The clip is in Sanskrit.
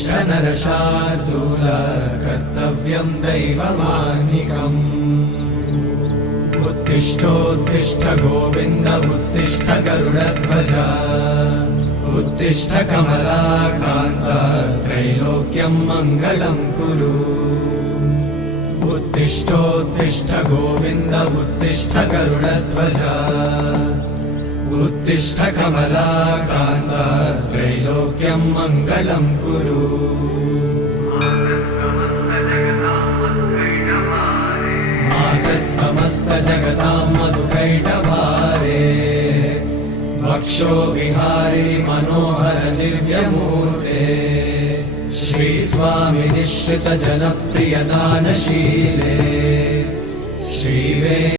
उत्तिष्ठ नरशार्दूल कर्तव्यं दैवमाह्निकम् उत्तिष्ठोत्तिष्ठ गोविन्द उत्तिष्ठ गरुडध्वज उत्तिष्ठ कमलाकान्त त्रैलोक्यं मङ्गलं कुरु उत्तिष्ठोत्तिष्ठ गोविन्द उत्तिष्ठ गरुडध्वज उत्तिष्ठ कमलाकान्त त्रैलोक्यं मङ्गलं कुरु मातः समस्त जगतां मधुकैटभारे वक्षो विहारिणि मनोहर दिव्यमूर्ते श्रीस्वामि निश्रित जनप्रिय दानशीले श्रीवे